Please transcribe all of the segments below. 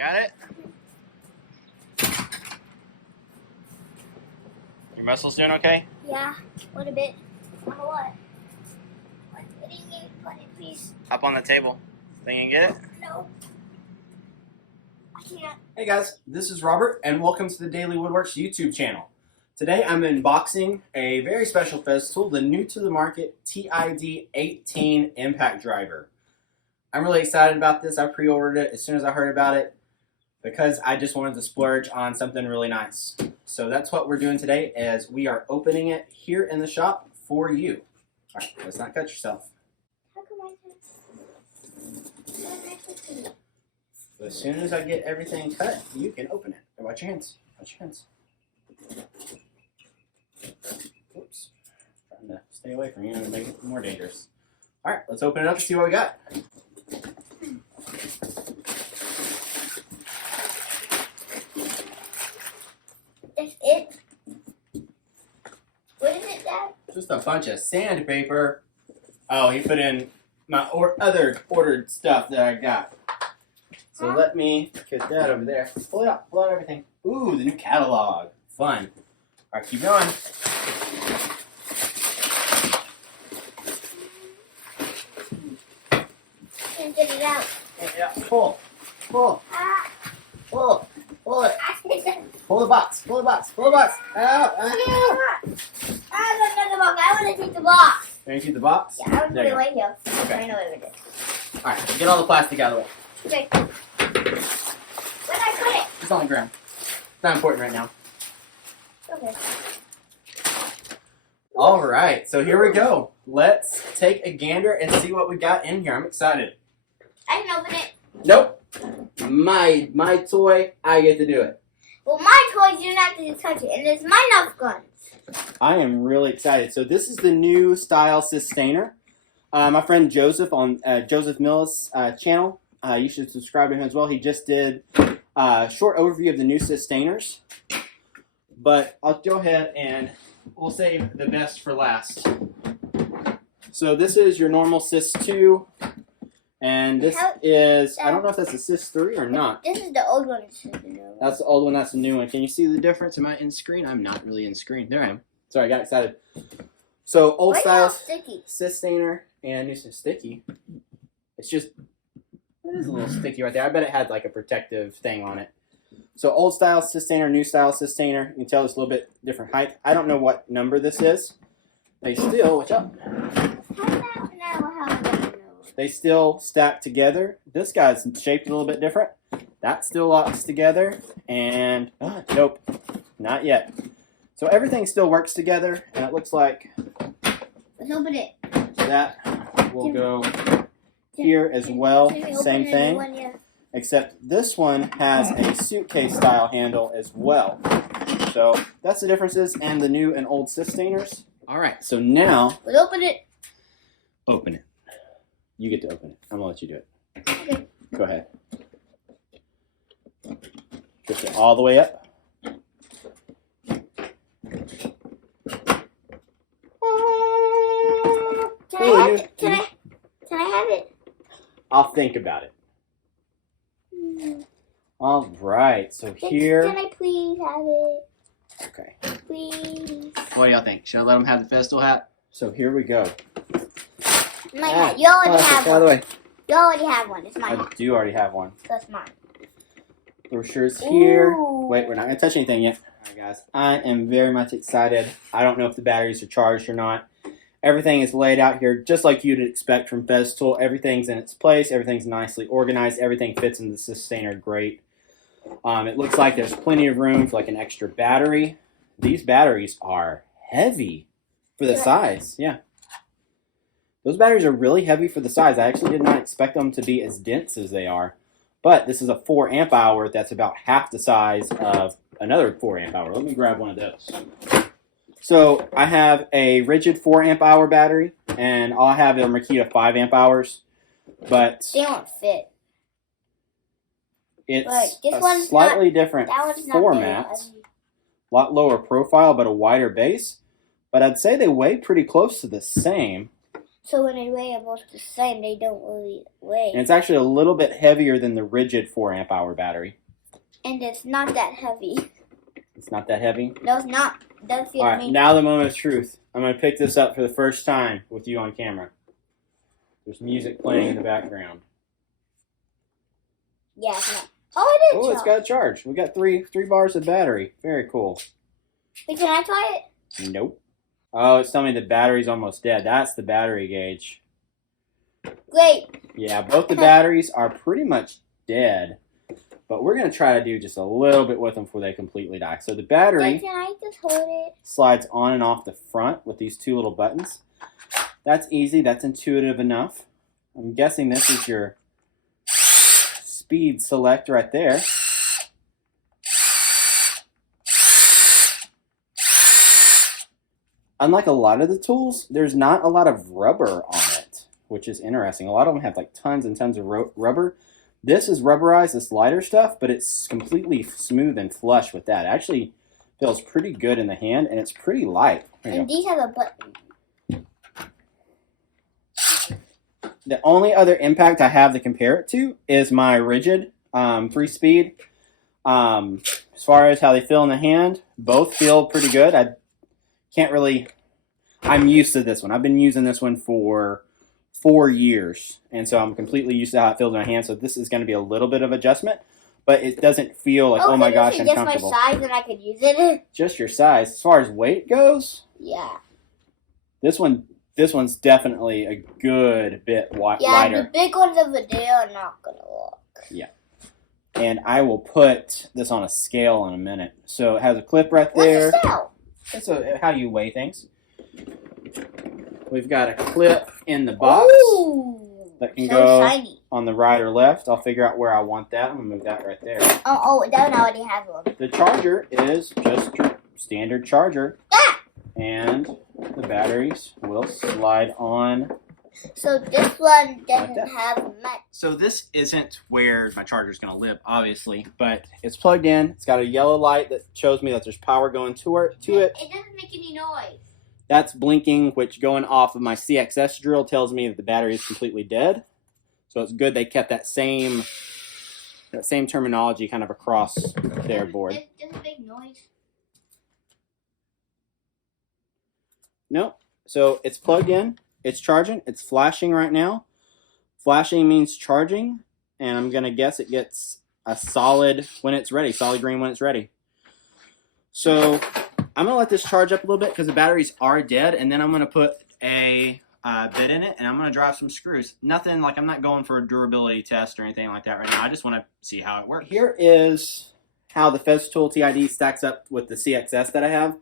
got it? Your muscles doing okay? Yeah, a little bit. On what? What do you mean, buddy, please? Up on the table. Think you can get it? No. I can't. Hey guys, this is Robert and welcome to the Dailey Woodworks YouTube channel. Today I'm unboxing a very special Festool, the new to the market TID18 impact driver. I'm really excited about this. I pre-ordered it as soon as I heard about it because I just wanted to splurge on something really nice. So that's what we're doing today, as we are opening it here in the shop for you. All right, let's not cut yourself. How come I can't? So as soon as I get everything cut, you can open it. And watch your hands. Watch your hands. Oops. Trying to stay away from you and make it more dangerous. All right, let's open it up and see what we got. That's it? What is it, Dad? Just a bunch of sandpaper. Oh, he put in my other ordered stuff that I got. So let me get that over there. Pull it out. Pull out everything. Ooh, the new catalog. Fun. All right, keep going. Can't get it out. Yeah, pull. Pull. Ah, Pull. Pull it. I can't get it. Pull the box. Pull the box. Pull the box. Out. I don't know the box. I want to take the box. Can you keep the box? Yeah, I want to There put you it right here. Okay. I know what it is. All right, get all the plastic out of the way. Okay. Where did I put it? It's on the ground. It's not important right now. Okay. All right, so here we go. Let's take a gander and see what we got in here. I'm excited. I can open it. Nope. My toy, I get to do it. Well, my toys, you don't have to touch it. And it's my Nerf gun. I am really excited. So this is the new style sustainer. My friend Joseph on Joseph Millis' channel. You should subscribe to him as well. He just did a short overview of the new sustainers. But I'll go ahead and we'll save the best for last. So this is your normal Sys 2. And this is, I don't know if that's a Sys 3 or not. This is the old one. That's the old one, that's the new one. Can you see the difference? Am I in screen? I'm not really in screen. There I am. Sorry, I got excited. So old style sustainer and new sticky. It's just, it is a little sticky right there. I bet it had like a protective thing on it. So old style sustainer, new style sustainer. You can tell it's a little bit different height. I don't know what number this is. They still, watch out. They still stack together. This guy's shaped a little bit different. That still locks together. And, nope, not yet. So everything still works together. And it looks like let's open it. That will go here as well. Same thing. Except this one has a suitcase style handle as well. So that's the differences and the new and old sustainers. All right, so now let's open it. Open it. You get to open it. I'm gonna let you do it. Okay. Go ahead. Push it all the way up. Can I have it? I'll think about it. All right, so here. Can I please have it? Okay. Please. What do y'all think? Should I let them have the Festool hat? So here we go. My hat. You already have by the one. way. You already have one. It's mine. I do already have one. That's mine. Brochure's here. Ooh. Wait, we're not going to touch anything yet. All right, guys. I am very much excited. I don't know if the batteries are charged or not. Everything is laid out here just like you'd expect from Festool. Everything's in its place. Everything's nicely organized. Everything fits in the sustainer great. It looks like there's plenty of room for like an extra battery. These batteries are heavy for the size. Yeah. Those batteries are really heavy for the size. I actually did not expect them to be as dense as they are. But this is a 4 amp hour that's about half the size of another 4 amp hour. Let me grab one of those. So I have a Ridgid 4 amp hour battery, and I'll have a Makita 5 amp hours. But they don't fit. It's a slightly different format. A lot lower profile, but a wider base. But I'd say they weigh pretty close to the same. So when they weigh almost the same, they don't really weigh. And it's actually a little bit heavier than the Ridgid 4 amp hour battery. And it's not that heavy. It's not that heavy? No, it's not. It doesn't feel All right, me. now the moment of truth. I'm going to pick this up for the first time with you on camera. There's music playing in the background. Yeah, it's not. Oh, it is. Oh, it's got a charge. We got three bars of battery. Very cool. Wait, can I try it? Nope. Oh, it's telling me the battery's almost dead. That's the battery gauge. Great. Yeah, both the batteries are pretty much dead. But we're going to try to do just a little bit with them before they completely die. So the battery Wait, can I just hold it? slides on and off the front with these two little buttons. That's easy. That's intuitive enough. I'm guessing this is your speed select right there. Unlike a lot of the tools, there's not a lot of rubber on it, which is interesting. A lot of them have like tons and tons of rubber. This is rubberized, this lighter stuff, but it's completely smooth and flush with that. It actually feels pretty good in the hand, and it's pretty light. And these have a button. The only other impact I have to compare it to is my Ridgid 3-speed. As far as how they feel in the hand, both feel pretty good. I'm used to this one. I've been using this one for 4 years, and so I'm completely used to how it feels in my hand. So this is going to be a little bit of adjustment, but it doesn't feel like, oh my gosh, uncomfortable. Just my size and I could use it. Just your size. As far as weight goes, Yeah. this one's definitely a good bit lighter. Yeah, the big ones over there are not gonna work. Yeah. And I will put this on a scale in a minute. So it has a clip right there. What's the scale? That's how you weigh things. We've got a clip in the box that can go shiny. on the right or left. I'll figure out where I want that. I'm going to move that right there. Oh, that one already has one. The charger is just your standard charger. Ah! And the batteries will slide on. So this one doesn't have much. So this isn't where my charger is going to live, obviously, but it's plugged in. It's got a yellow light that shows me that there's power going to it. It doesn't make any noise. That's blinking, which going off of my CXS drill tells me that the battery is completely dead. So it's good they kept that same terminology kind of across their board. It doesn't make noise. Nope. So it's plugged in. It's charging. It's flashing right now. Flashing means charging, and I'm going to guess it gets a solid when it's ready, solid green when it's ready. So I'm going to let this charge up a little bit because the batteries are dead, and then I'm going to put a bit in it, and I'm going to drive some screws. Nothing like I'm not going for a durability test or anything like that right now. I just want to see how it works. Here is how the Festool TID stacks up with the CXS that I have.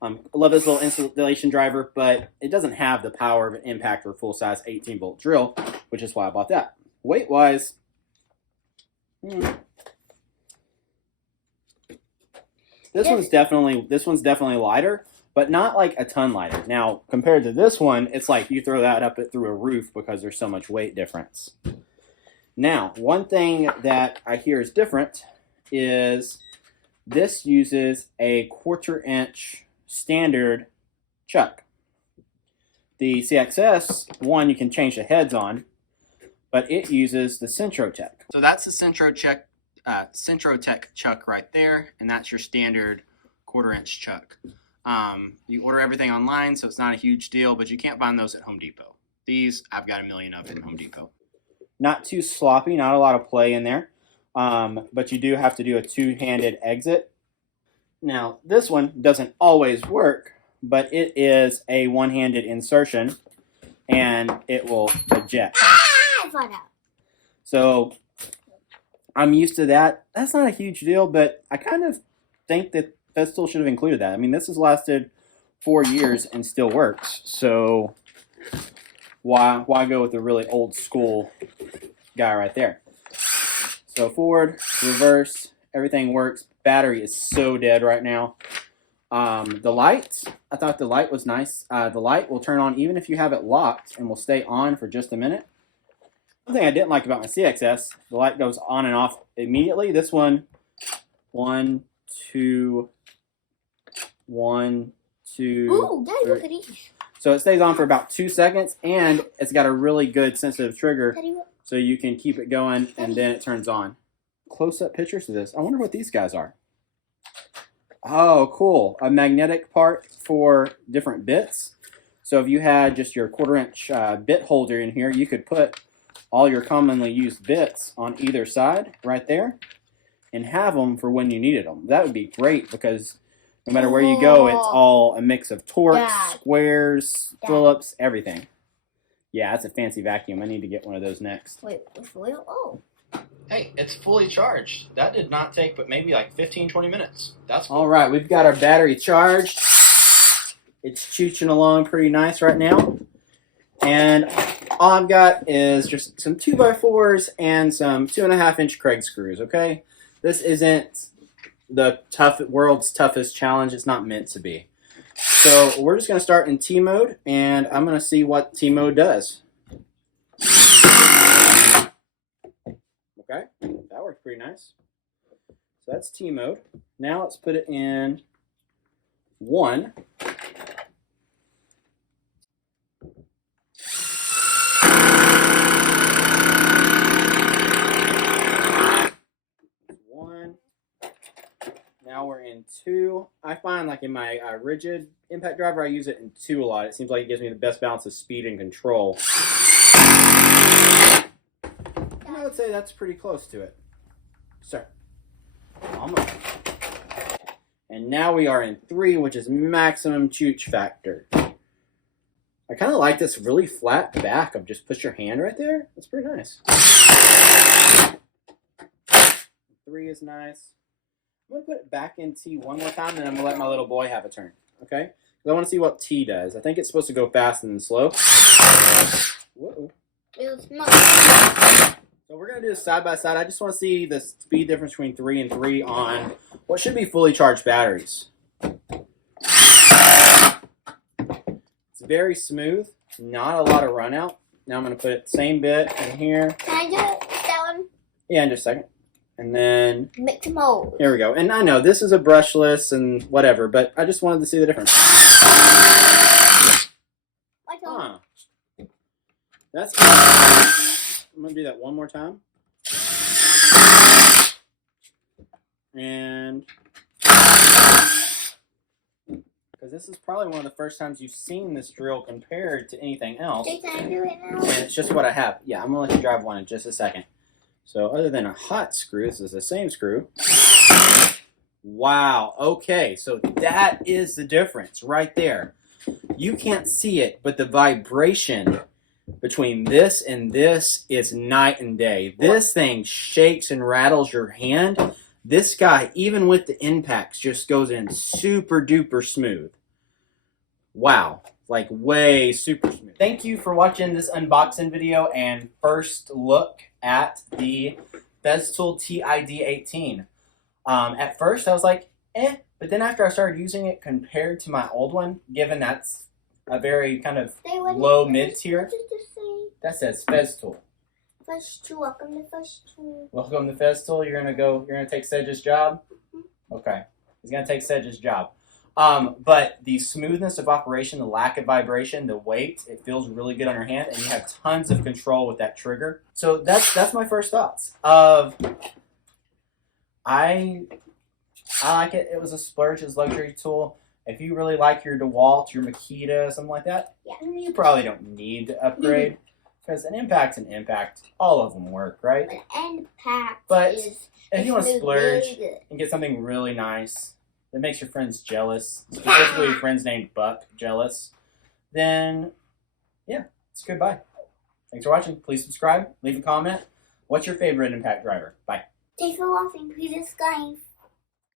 I love this little installation driver, but it doesn't have the power of an impact or full-size 18-volt drill, which is why I bought that. Weight-wise, this one's definitely lighter, but not like a ton lighter. Now, compared to this one, it's like you throw that up through a roof because there's so much weight difference. Now, one thing that I hear is different is this uses a 1/4 inch standard chuck. The CXS one you can change the heads on, but it uses the Centrotech. So that's the Centrotech chuck right there, and that's your standard 1/4 inch chuck. You order everything online, so it's not a huge deal, but you can't find those at Home Depot. These, I've got a million of at Home Depot. Not too sloppy, not a lot of play in there, but you do have to do a two-handed exit. Now, this one doesn't always work, but it is a one-handed insertion, and it will eject. I found out. So, I'm used to that. That's not a huge deal, but I kind of think that Festool should have included that. I mean, this has lasted 4 years and still works, so why go with the really old school guy right there? So, forward, reverse, everything works. Battery is so dead right now. The light, I thought the light was nice. The light will turn on even if you have it locked and will stay on for just a minute. One thing I didn't like about my CXS, the light goes on and off immediately. This one, 1, 2, 1, 2. Ooh, Daddy, look at these. So it stays on for about 2 seconds, and it's got a really good sensitive trigger, so you can keep it going, and then it turns on. Close-up pictures of this. I wonder what these guys are. Oh, cool. A magnetic part for different bits. So if you had just your 1/4-inch bit holder in here, you could put all your commonly used bits on either side right there and have them for when you needed them. That would be great because no matter where you go, it's all a mix of Torx, squares, Phillips, everything. Yeah, that's a fancy vacuum. I need to get one of those next. Wait, oh. Hey, it's fully charged. That did not take but maybe like 15-20 minutes. That's cool. All right, we've got our battery charged. It's chooching along pretty nice right now. And all I've got is just some 2x4s and some 2.5-inch Craig screws, okay? This isn't the world's toughest challenge. It's not meant to be. So we're just going to start in T mode, and I'm going to see what T mode does. Okay, that worked pretty nice. So that's T mode. Now let's put it in 1. Now we're in 2. I find like in my Ridgid impact driver, I use it in 2 a lot. It seems like it gives me the best balance of speed and control. And I would say that's pretty close to it. So, almost. And now we are in 3, which is maximum chooch factor. I kind of like this really flat back of just push your hand right there. That's pretty nice. 3 is nice. I'm going to put it back in T one more time, and I'm going to let my little boy have a turn, okay? Because I want to see what T does. I think it's supposed to go fast and then slow. Whoa. So we're going to do this side by side. I just want to see the speed difference between 3 and 3 on what should be fully charged batteries. It's very smooth, not a lot of run out. Now I'm going to put the same bit in here. Can I do it? That one? Yeah, in just a second. And then, mix mode. Here we go. And I know this is a brushless and whatever, but I just wanted to see the difference. Huh. That's good. I'm going to do that one more time. And because this is probably one of the first times you've seen this drill compared to anything else. Can I do it now? And it's just what I have. Yeah, I'm going to let you drive one in just a second. So other than a hot screw, this is the same screw. Wow, okay, so that is the difference right there. You can't see it, but the vibration between this and this is night and day. This thing shakes and rattles your hand. This guy, even with the impacts, just goes in super duper smooth. Wow. Like way super smooth. Thank you for watching this unboxing video and first look at the Festool TID18. At first I was like, but then after I started using it compared to my old one, given that's a very kind of low mid tier, that says Festool. Festool, welcome to Festool. Welcome to Festool. You're gonna take Sedge's job? Okay. He's gonna take Sedge's job. But the smoothness of operation, the lack of vibration, the weight, it feels really good on your hand, and you have tons of control with that trigger. So that's my first thoughts. I like it. It was a splurge as luxury tool. If you really like your DeWalt, your Makita, something like that, you probably don't need to upgrade. Because an impact's an impact. All of them work, right? An impact but if you want to splurge and get something really nice that makes your friends jealous, specifically your friends named Buck jealous, then yeah, it's goodbye. Thanks for watching. Please subscribe, leave a comment. What's your favorite impact driver? Bye. Thanks for watching. Please subscribe.